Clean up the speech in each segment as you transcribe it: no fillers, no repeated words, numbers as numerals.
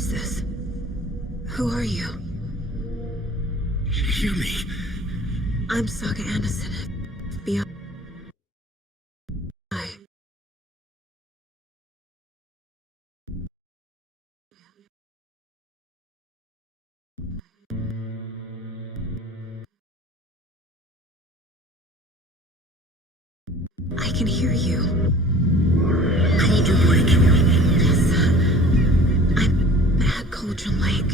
is this? Who are you? Hear me. I'm Saga Anderson. FBI. I can hear you. Cauldron Lake. Yes, I'm at Cauldron Lake.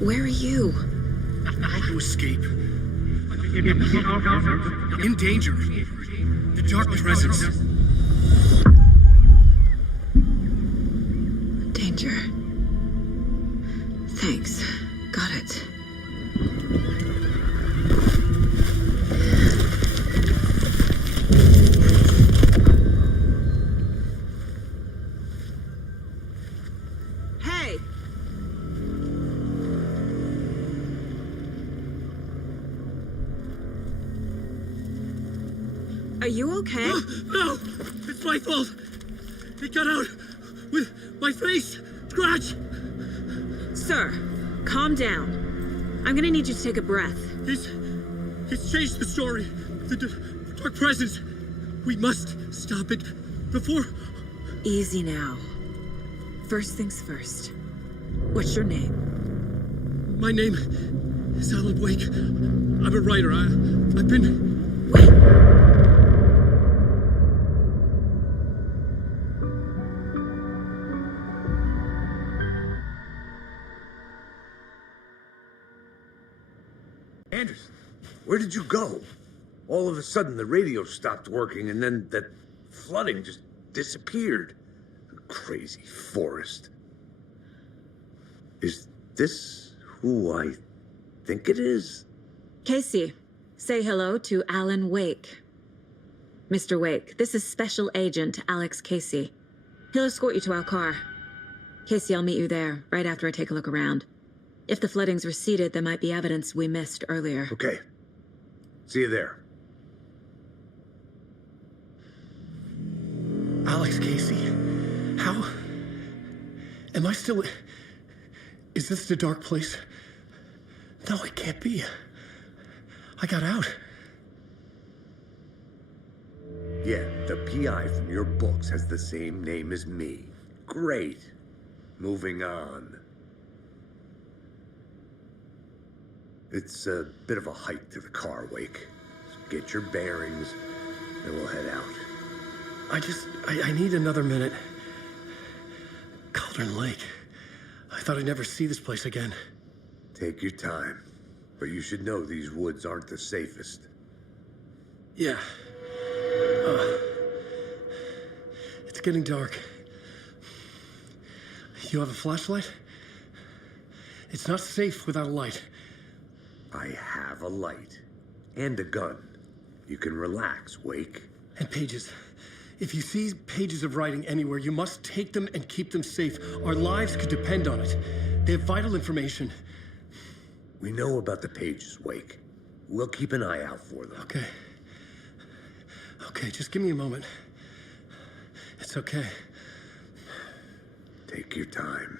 Where are you? How to escape. In danger. The dark presence. Danger. Thanks. Got it. Hey! Are you okay? No! It's my fault! It got out with my face! Scratch! Sir, calm down. I'm gonna need you to take a breath. It's changed the story. The dark presence. We must stop it before... Easy now. First things first. What's your name? My name is Alan Wake. I'm a writer. I've been... Wait. Anderson, where did you go? All of a sudden, the radio stopped working, and then that flooding just disappeared. Crazy forest. Is this who I think it is? Casey, say hello to Alan Wake. Mr. Wake, this is Special Agent Alex Casey. He'll escort you to our car. Casey, I'll meet you there, right after I take a look around. If the flooding's receded, there might be evidence we missed earlier. Okay. See you there. Alex Casey. How? Am I still... Is this the dark place? No, it can't be. I got out. Yeah, the PI from your books has the same name as me. Great. Moving on. It's a bit of a hike to the car, Wake. Get your bearings, and we'll head out. I need another minute. Cauldron Lake. I thought I'd never see this place again. Take your time, but you should know these woods aren't the safest. Yeah. It's getting dark. You have a flashlight? It's not safe without a light. I have a light. And a gun. You can relax, Wake. And pages. If you see pages of writing anywhere, you must take them and keep them safe. Our lives could depend on it. They have vital information. We know about the pages, Wake. We'll keep an eye out for them. Okay. Okay, just give me a moment. It's okay. Take your time.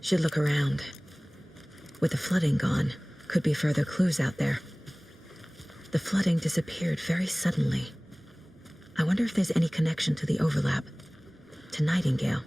Should look around. With the flooding gone, could be further clues out there. The flooding disappeared very suddenly. I wonder if there's any connection to the overlap. To Nightingale.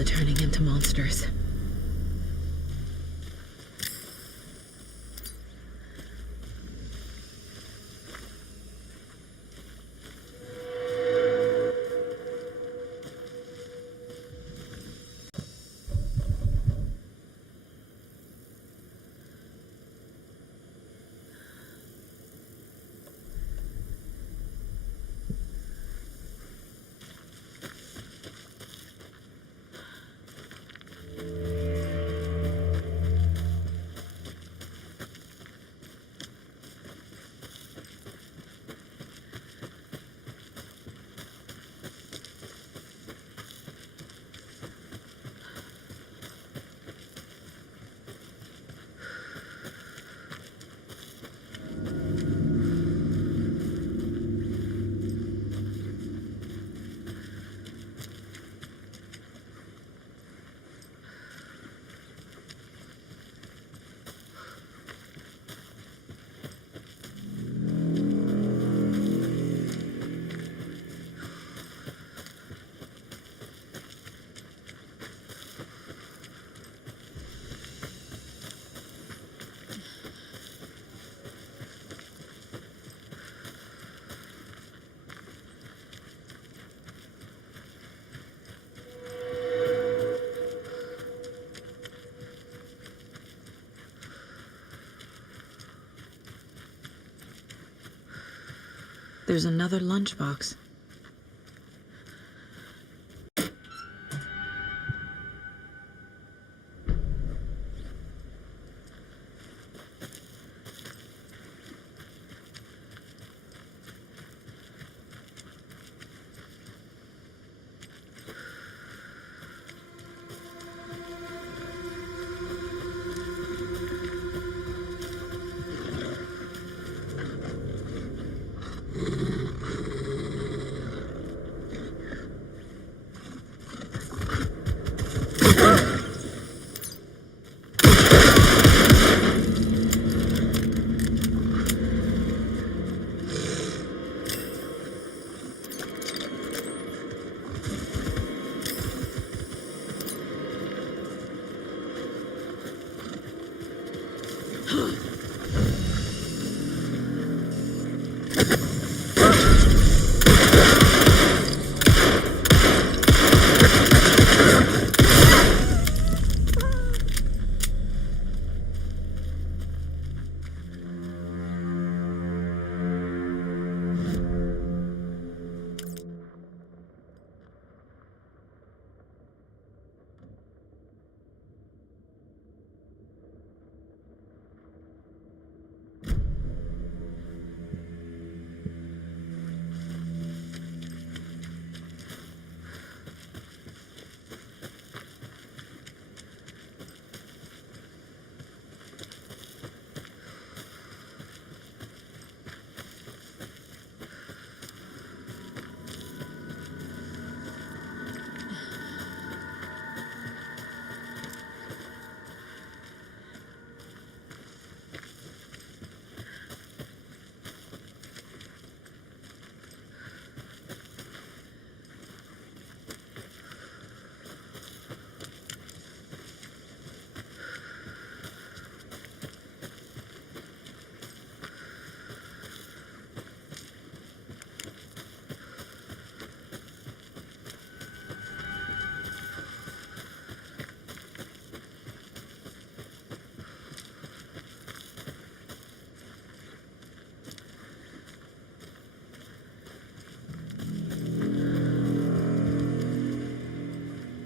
are turning into monsters. There's another lunchbox.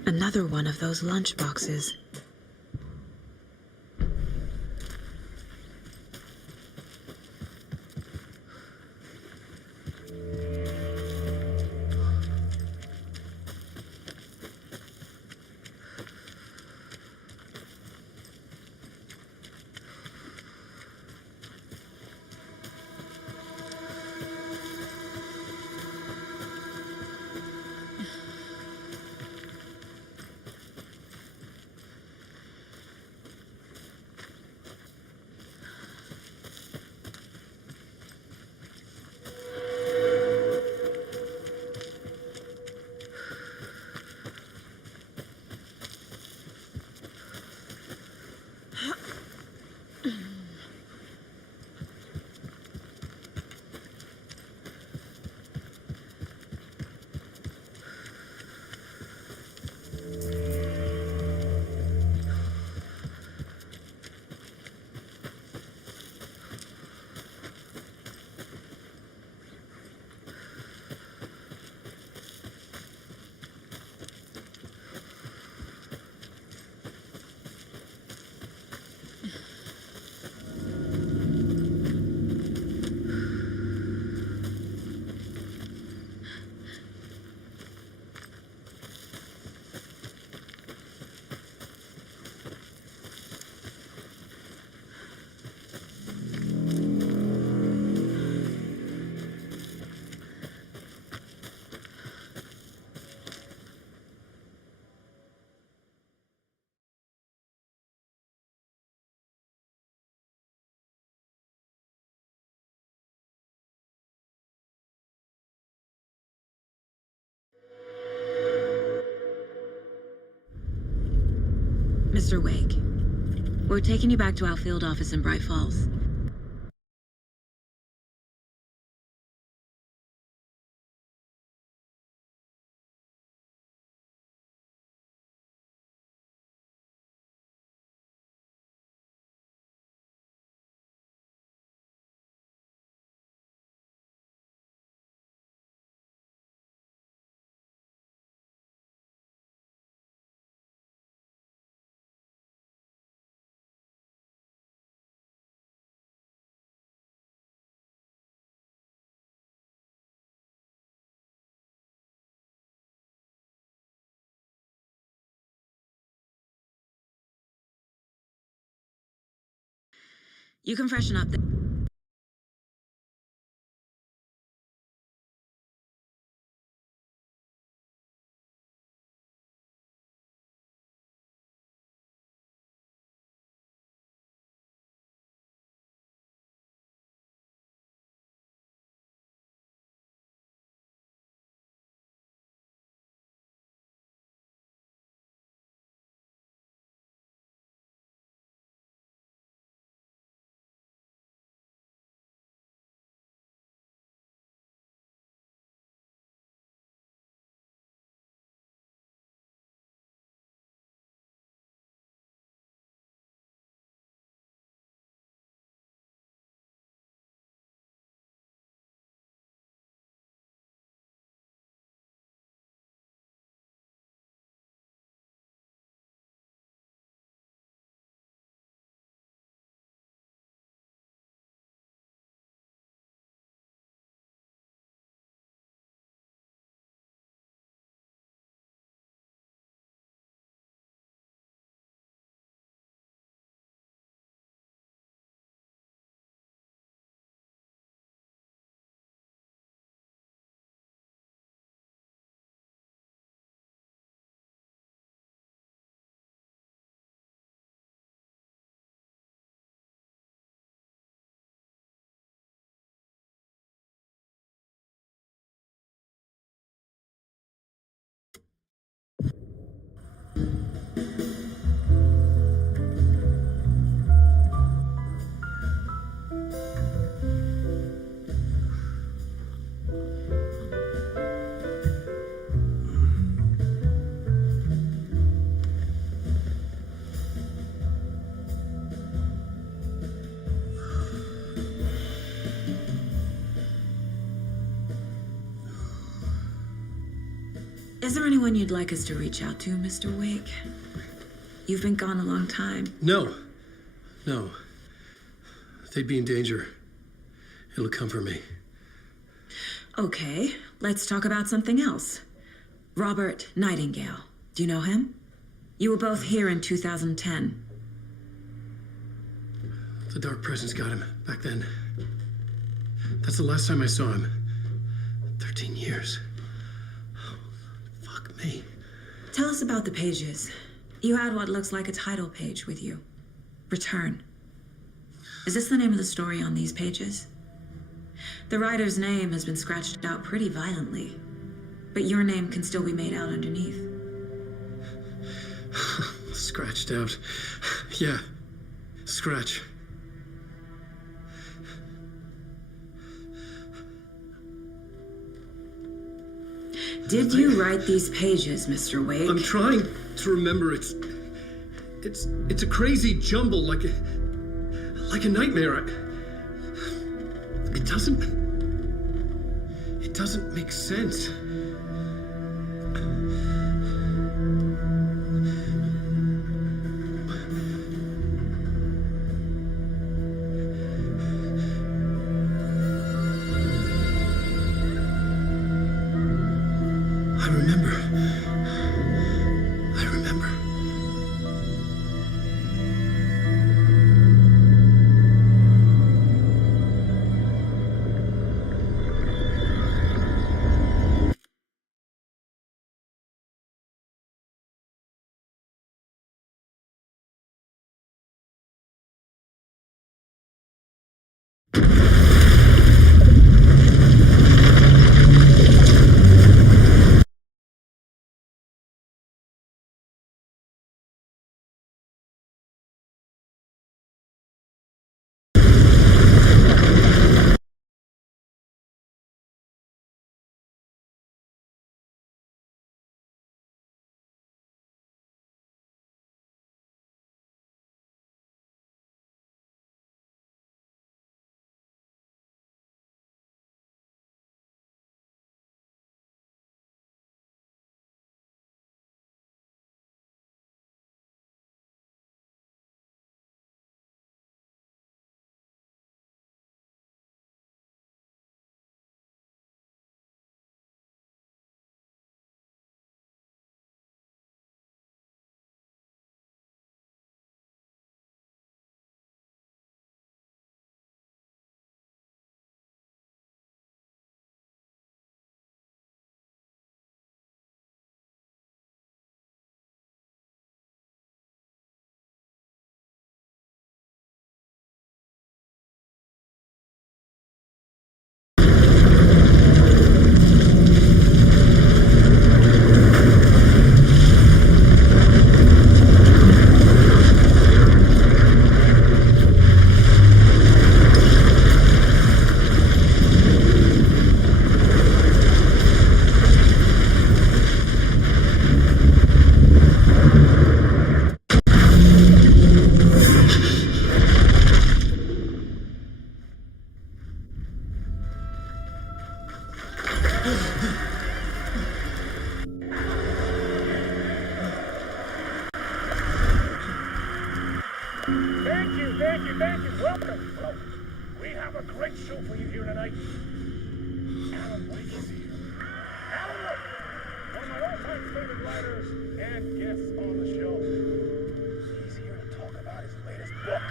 Another one of those lunch boxes. Mr. Wake, we're taking you back to our field office in Bright Falls. You can freshen up. Is there anyone you'd like us to reach out to, Mr. Wake? You've been gone a long time. No. No. They'd be in danger. It'll come for me. Okay, let's talk about something else. Robert Nightingale. Do you know him? You were both here in 2010. The Dark Presence got him back then. That's the last time I saw him. 13 years. Fuck me. Tell us about the pages. You had what looks like a title page with you. Return. Is this the name of the story on these pages? The writer's name has been scratched out pretty violently, but your name can still be made out underneath. Scratched out. Yeah. Scratch. Did you write these pages, Mr. Wake? I'm trying to remember. It's a crazy jumble, like a nightmare. It doesn't make sense. Thank you. Welcome. Well, we have a great show for you here tonight. Alan Wake is here. Alan Wake, one of my all-time favorite writers and guests on the show. He's here to talk about his latest book.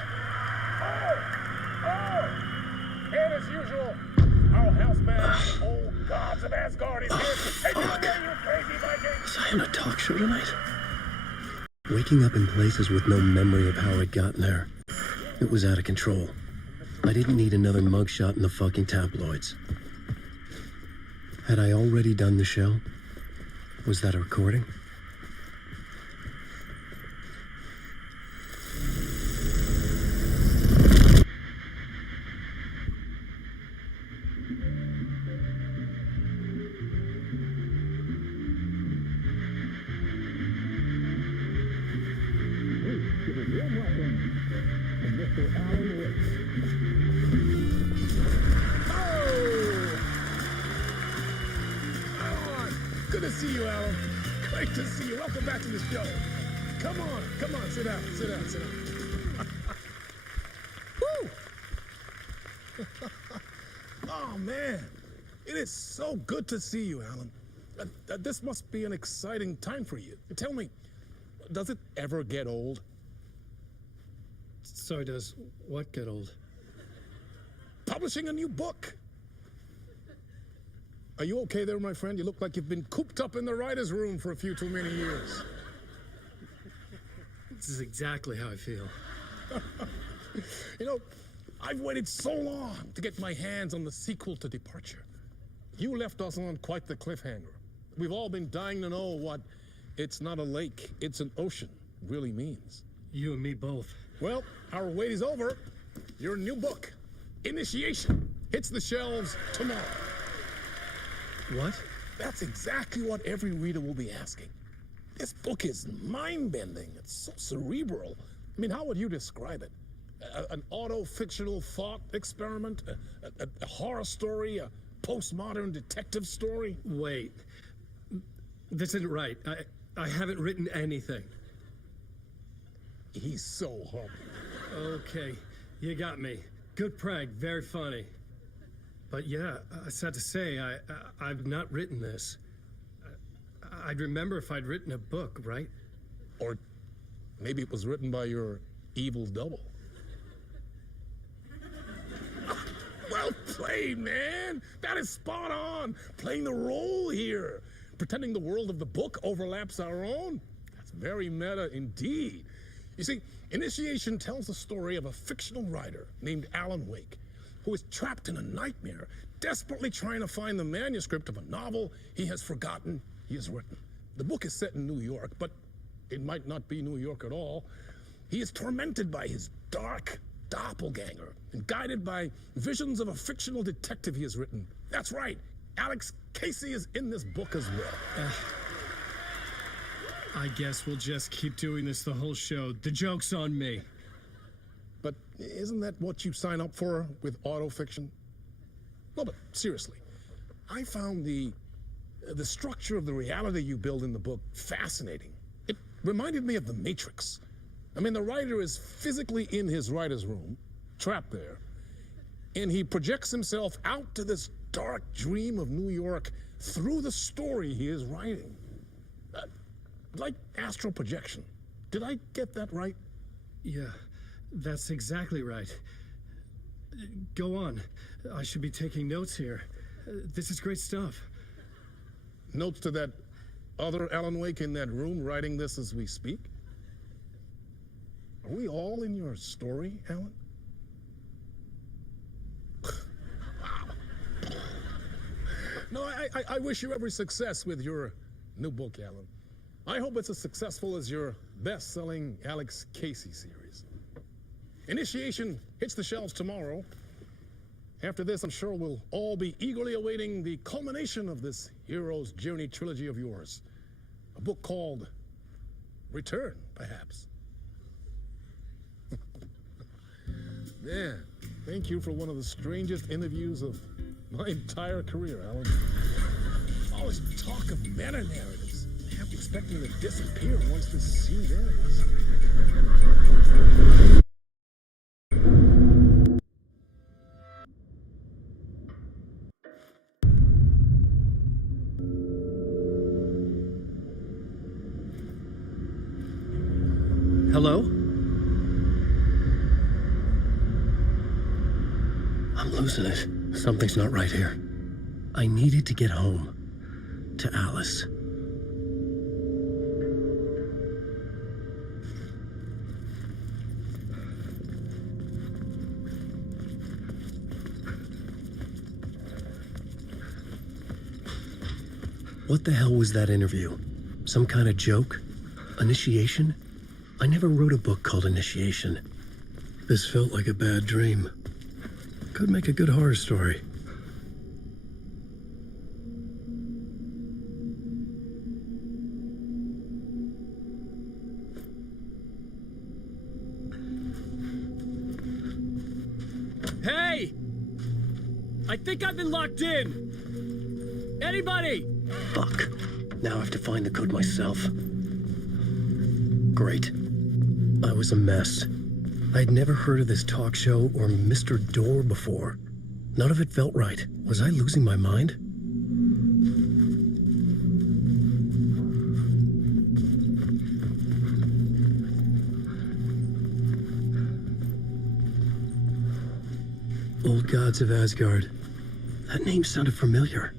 And as usual, our house band, old gods of Asgard, is here. Take it away, you crazy Viking! Was I on a talk show tonight? Waking up in places with no memory of how I'd gotten there. It was out of control. I didn't need another mugshot in the fucking tabloids. Had I already done the show? Was that a recording? Good to see you, Alan. Great to see you. Welcome back to the show. Come on, sit down. Woo! Oh, man. It is so good to see you, Alan. This must be an exciting time for you. Tell me, does it ever get old? Sorry, does what get old? Publishing a new book. Are you okay there, my friend? You look like you've been cooped up in the writer's room for a few too many years. This is exactly how I feel. You know, I've waited so long to get my hands on the sequel to Departure. You left us on quite the cliffhanger. We've all been dying to know what "it's not a lake, it's an ocean" really means. You and me both. Well, our wait is over. Your new book, Initiation, hits the shelves tomorrow. What? That's exactly what every reader will be asking. This book is mind-bending. It's so cerebral. I mean, how would you describe it? An auto-fictional thought experiment? A horror story? A postmodern detective story? Wait. This isn't right. I haven't written anything. He's so humble. Okay, you got me. Good prank, very funny. But yeah, sad to say, I've not written this. I'd remember if I'd written a book, right? Or maybe it was written by your evil double. Well played, man. That is spot on. Playing the role here. Pretending the world of the book overlaps our own. That's very meta indeed. You see, Initiation tells the story of a fictional writer named Alan Wake, who is trapped in a nightmare, desperately trying to find the manuscript of a novel he has forgotten he has written. The book is set in New York, but it might not be New York at all. He is tormented by his dark doppelganger and guided by visions of a fictional detective he has written. That's right, Alex Casey is in this book as well. I guess we'll just keep doing this the whole show. The joke's on me. But isn't that what you sign up for with autofiction? No, but seriously, I found the structure of the reality you build in the book fascinating. It reminded me of The Matrix. I mean, the writer is physically in his writer's room, trapped there, and he projects himself out to this dark dream of New York through the story he is writing. Like astral projection. Did I get that right? Yeah, that's exactly right. Go on. I should be taking notes here. This is great stuff. Notes to that other Alan Wake in that room writing this as we speak? Are we all in your story, Alan? Wow. No, I wish you every success with your new book, Alan. I hope it's as successful as your best-selling Alex Casey series. Initiation hits the shelves tomorrow. After this, I'm sure we'll all be eagerly awaiting the culmination of this hero's journey trilogy of yours. A book called Return, perhaps. Man, thank you for one of the strangest interviews of my entire career, Alan. was talk of meta-narratives. I have to expect them to disappear once the scene ends. Hello? I'm losing it. Something's not right here. I needed to get home. To Alice. What the hell was that interview? Some kind of joke? Initiation? I never wrote a book called Initiation. This felt like a bad dream. Could make a good horror story. Hey! I think I've been locked in! Anybody? Fuck. Now I have to find the code myself. Great. I was a mess. I'd never heard of this talk show or Mr. Door before. None of it felt right. Was I losing my mind? Old Gods of Asgard. That name sounded familiar.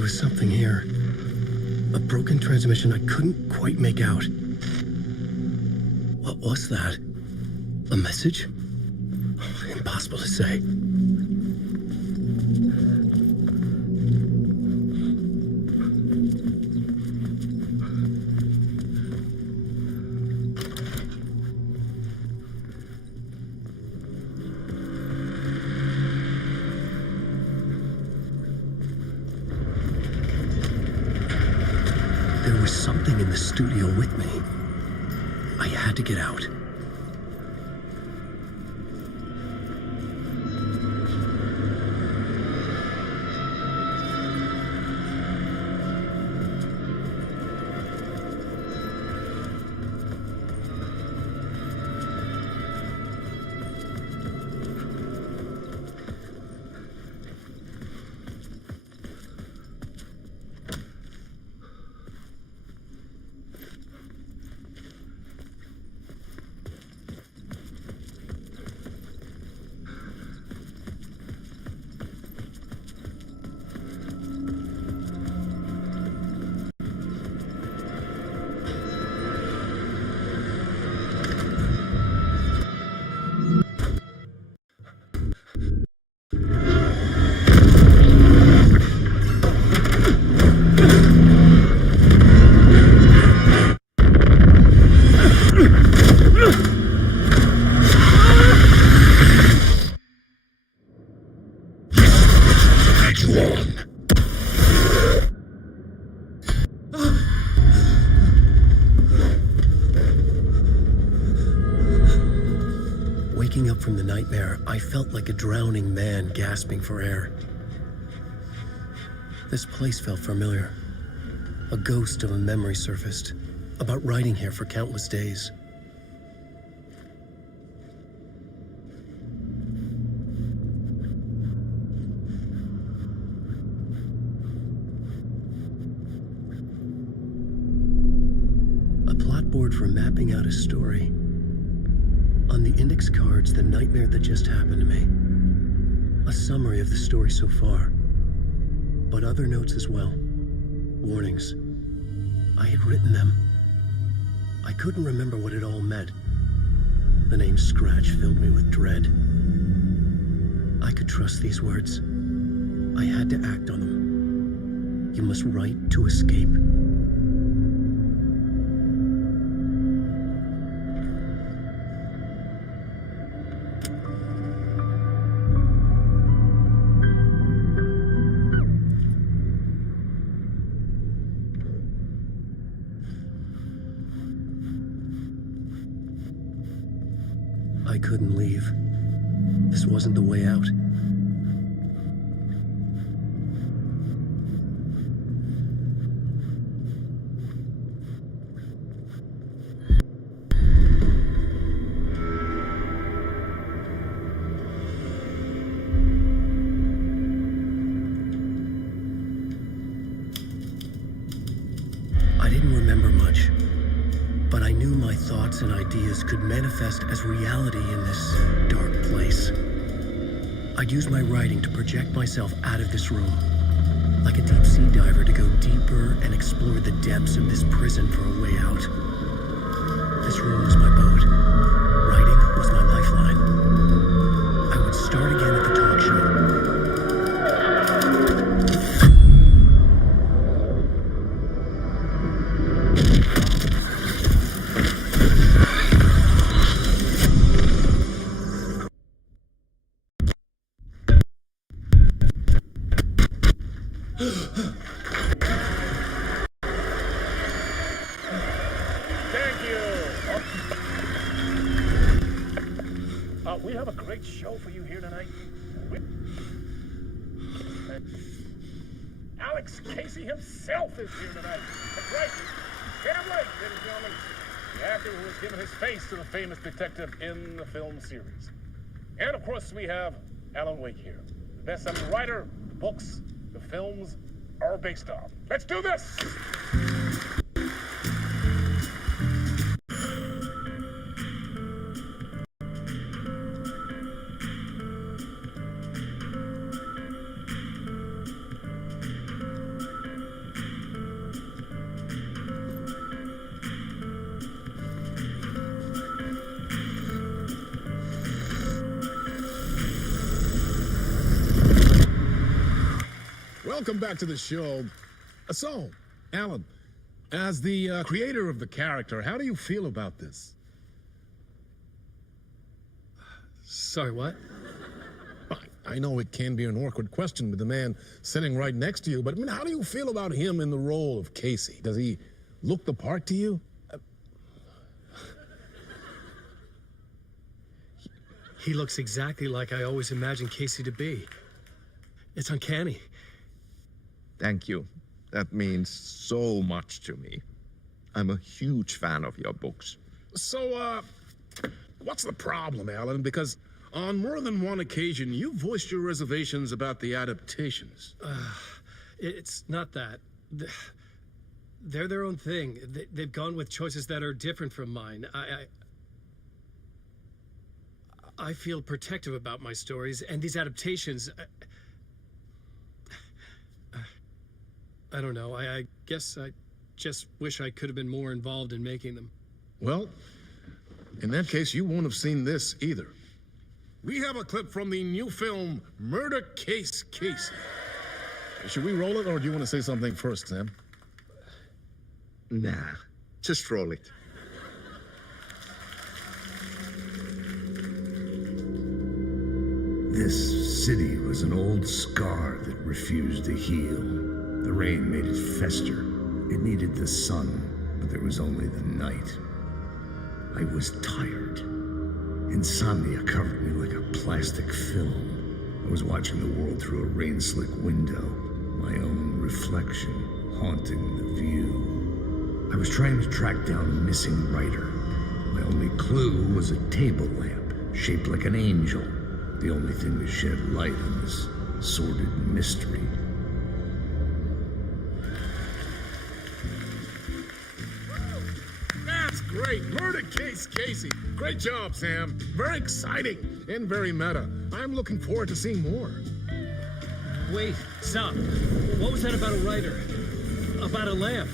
There was something here. A broken transmission I couldn't quite make out. What was that? A message? Impossible to say. There was something in the studio with me. I had to get out. Waking up from the nightmare, I felt like a drowning man gasping for air. This place felt familiar. A ghost of a memory surfaced, about riding here for countless days. A plot board for mapping out a story. On the index cards, the nightmare that just happened to me. A summary of the story so far, but other notes as well. Warnings. I had written them. I couldn't remember what it all meant. The name Scratch filled me with dread. I could trust these words. I had to act on them. You must write to escape. I couldn't leave. This wasn't the way out. I didn't remember much. But I knew my thoughts and ideas could manifest as reality in this dark place. I'd use my writing to project myself out of this room, like a deep sea diver to go deeper and explore the depths of this prison for a way out. This room was my boat. Writing was my lifeline. I would start again at the talk show. We have a great show for you here tonight. Alex Casey himself is here tonight. That's right. Damn right, ladies and gentlemen. The actor who has given his face to the famous detective in the film series. And of course, we have Alan Wake here. The best-selling writer, books, the films are based on. Let's do this! welcome back to the show. So, Alan, as the creator of the character, how do you feel about this? Sorry, what? I know it can be an awkward question with the man sitting right next to you, but I mean, how do you feel about him in the role of Casey? Does he look the part to you? He looks exactly like I always imagined Casey to be. It's uncanny. Thank you. That means so much to me. I'm a huge fan of your books. So, what's the problem, Alan? Because on more than one occasion, you voiced your reservations about the adaptations. It's not that. They're their own thing. They've gone with choices that are different from mine. I feel protective about my stories, and these adaptations... I don't know. I guess I just wish I could have been more involved in making them. Well, in that case, you won't have seen this either. We have a clip from the new film, Murder Case Casey. Should we roll it, or do you want to say something first, Sam? Nah, just roll it. This city was an old scar that refused to heal. The rain made it fester. It needed the sun, but there was only the night. I was tired. Insomnia covered me like a plastic film. I was watching the world through a rain-slick window, my own reflection haunting the view. I was trying to track down a missing writer. My only clue was a table lamp, shaped like an angel, the only thing to shed light on this sordid mystery. That's great! Murder Case Casey! Great job, Sam. Very exciting and very meta. I'm looking forward to seeing more. Wait, stop. What was that about a writer? About a lamp?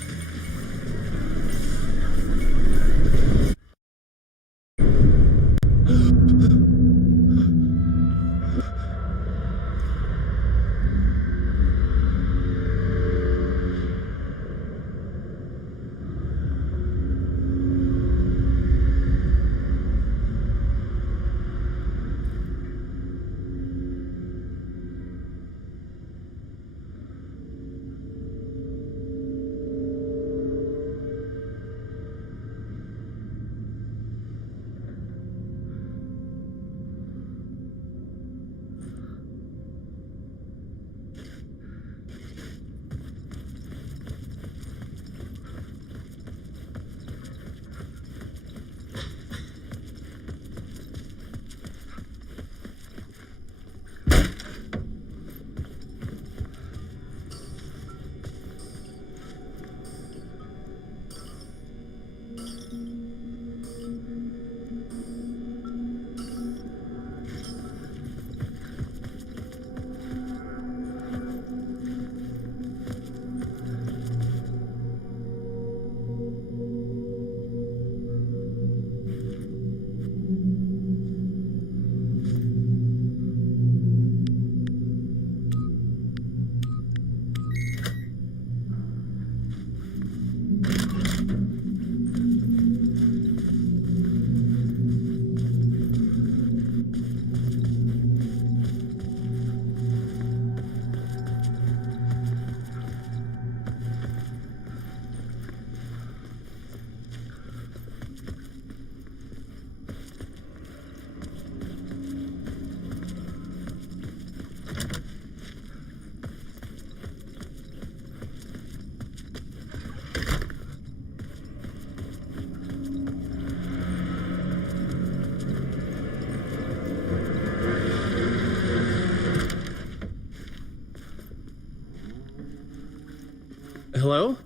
Hello?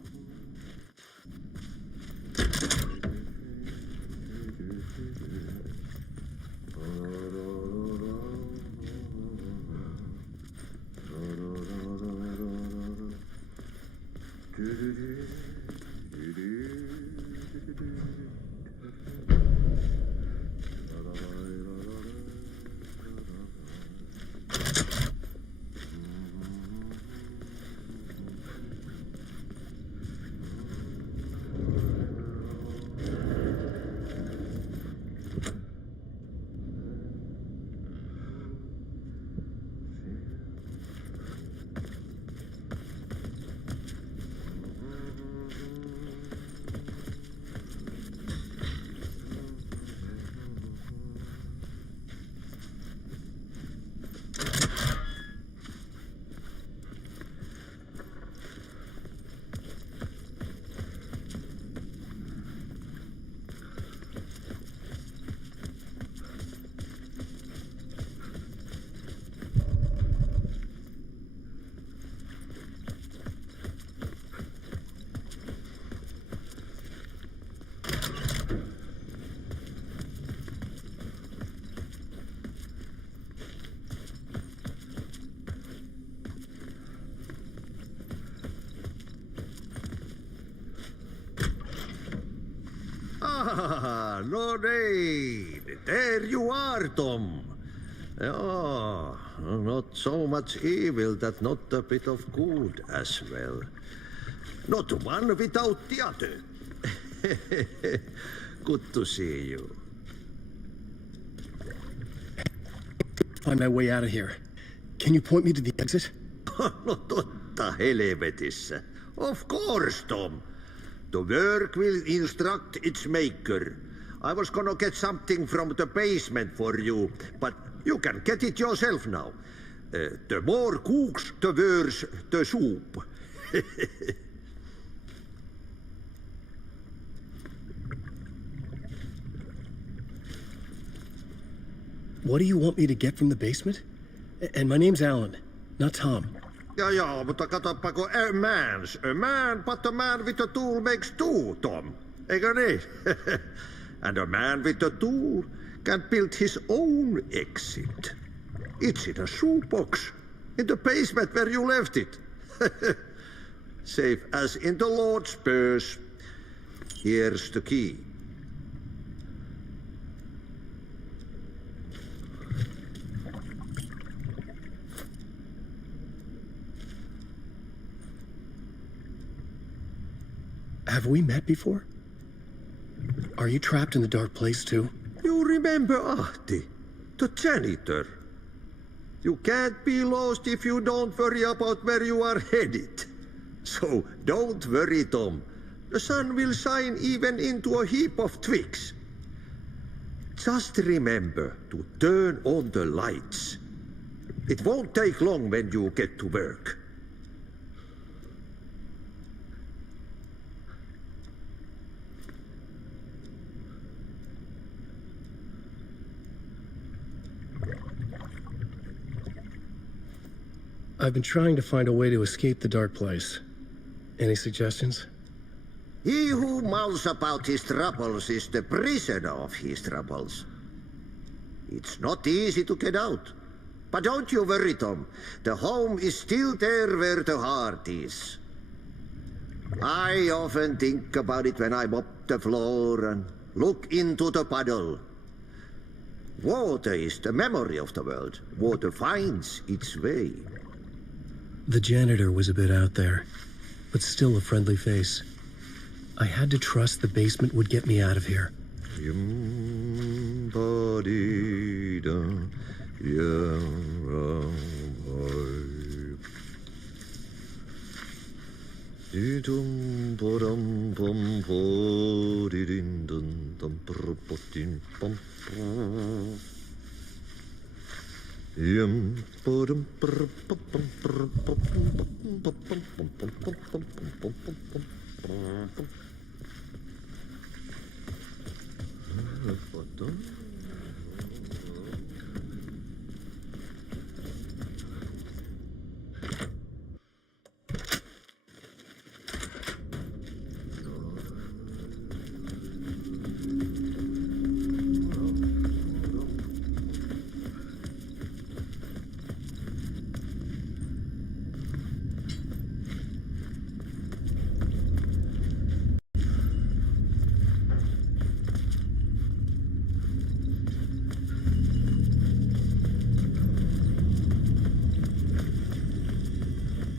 Lorraine! There you are, Tom. Oh, not so much evil that not a bit of good as well. Not one without the other. Good to see you. Find my way out of here. Can you point me to the exit? No totta helvetissä. Of course, Tom. The work will instruct its maker. I was gonna get something from the basement for you, but you can get it yourself now. The more cooks, the worse the soup. What do you want me to get from the basement? And my name's Alan, not Tom. Ja, mutta katoppa, kun a man, but a man with a tool makes two, Tom. Eikö niin? And a man with a tool can build his own exit. It's in a shoebox, in the basement where you left it. Safe as in the Lord's purse. Here's the key. Have we met before? Are you trapped in the dark place too? You remember Ahti, the janitor. You can't be lost if you don't worry about where you are headed. So don't worry, Tom. The sun will shine even into a heap of twigs. Just remember to turn on the lights. It won't take long when you get to work. I've been trying to find a way to escape the dark place. Any suggestions? He who mouths about his troubles is the prisoner of his troubles. It's not easy to get out. But don't you worry, Tom. The home is still there where the heart is. I often think about it when I mop the floor and look into the puddle. Water is the memory of the world. Water finds its way. The janitor was a bit out there, but still a friendly face. I had to trust the basement would get me out of here.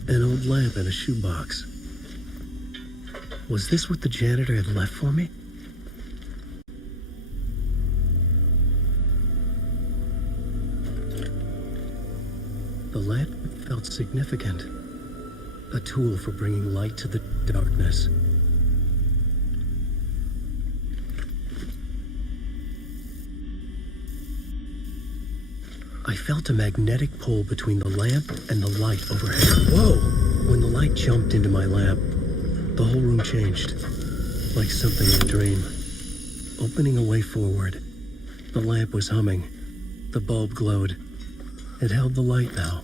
An old lamp and a shoebox. Was this what the janitor had left for me? The lamp felt significant. A tool for bringing light to the darkness. I felt a magnetic pull between the lamp and the light overhead. Whoa! When the light jumped into my lamp, the whole room changed, like something in a dream. Opening a way forward, the lamp was humming. The bulb glowed. It held the light now.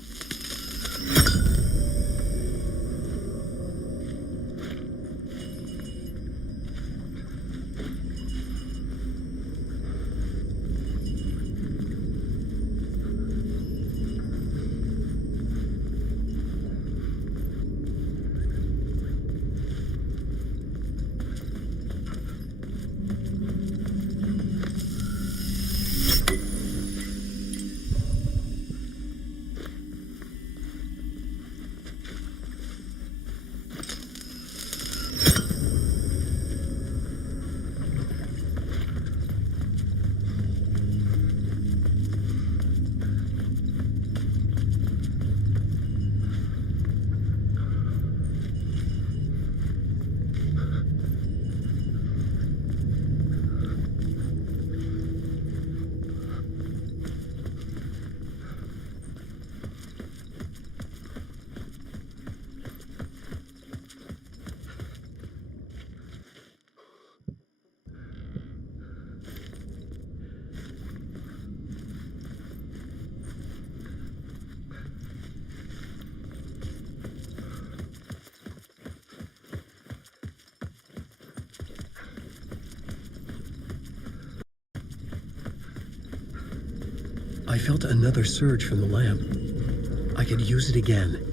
I felt another surge from the lamp. I could use it again.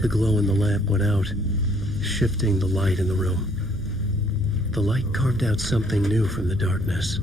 The glow in the lamp went out, shifting the light in the room. The light carved out something new from the darkness.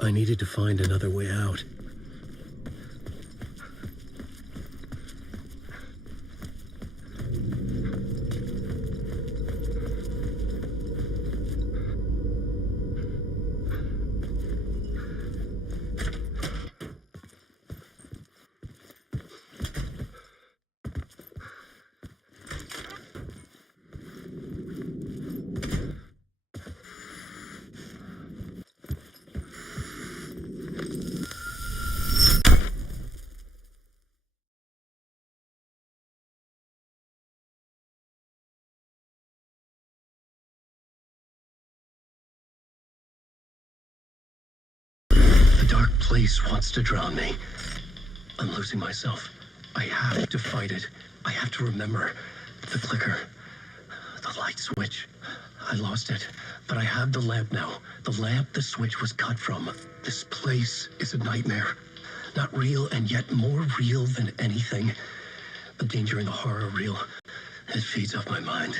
I needed to find another way out. Dark place wants to drown me. I'm losing myself. I have to fight it. I have to remember. The clicker. The light switch. I lost it. But I have the lamp now. The lamp the switch was cut from. This place is a nightmare. Not real and yet more real than anything. The danger and the horror real. It feeds off my mind.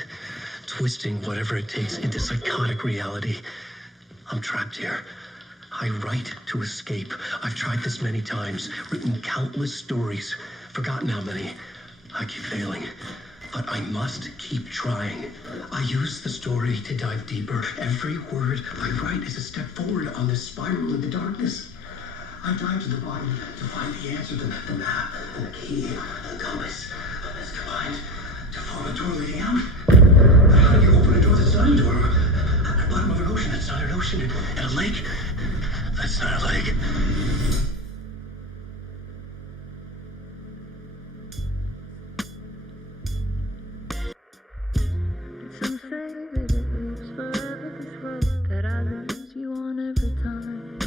Twisting whatever it takes into psychotic reality. I'm trapped here. I write to escape. I've tried this many times, written countless stories, forgotten how many. I keep failing, but I must keep trying. I use the story to dive deeper. Every word I write is a step forward on this spiral in the darkness. I dive to the bottom to find the answer, the map, and the key, the compass. It's combined to form a door leading out. But how do you open a door that's not a door? At the bottom of an ocean that's not an ocean? ocean and a lake? That's not a lake. Some say that it lives forever, this road that I lose you on every time.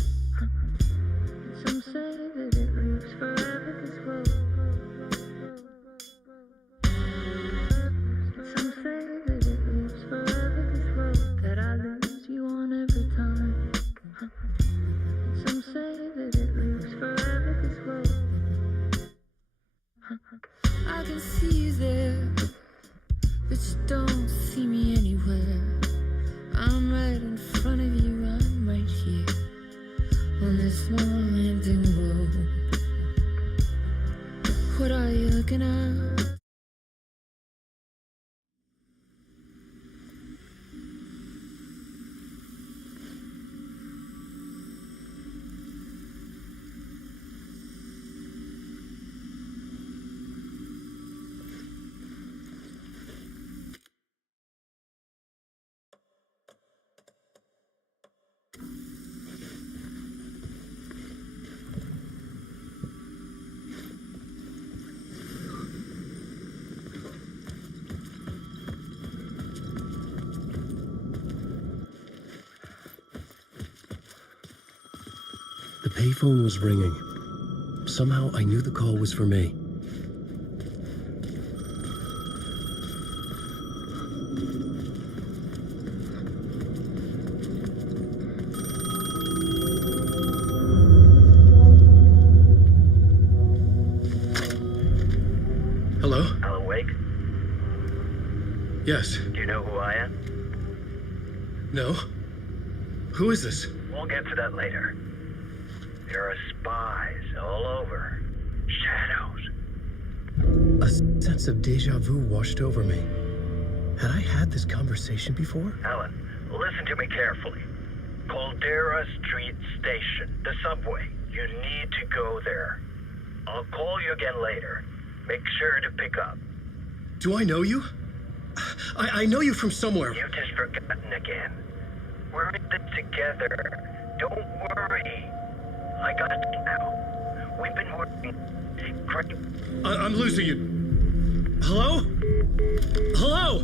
Some say that it lives forever, this road. Some say that it lives forever, this road that I lose you on every time. Some say that it lives forever, this road. I can see you there, but you don't see me anywhere. I'm right in front of you, I'm right here on this long winding road. What are you looking at? The payphone was ringing. Somehow I knew the call was for me. Hello? Alan Wake? Yes. Do you know who I am? No? Who is this? We'll get to that later. There are spies all over. Shadows. A sense of deja vu washed over me. Had I had this conversation before? Alan, listen to me carefully. Caldera Street Station, the subway. You need to go there. I'll call you again later. Make sure to pick up. Do I know you? I know you from somewhere. You've just forgotten again. We're in this together. Don't worry. I got it now. We've been working. Great. I'm losing you. Hello? Hello?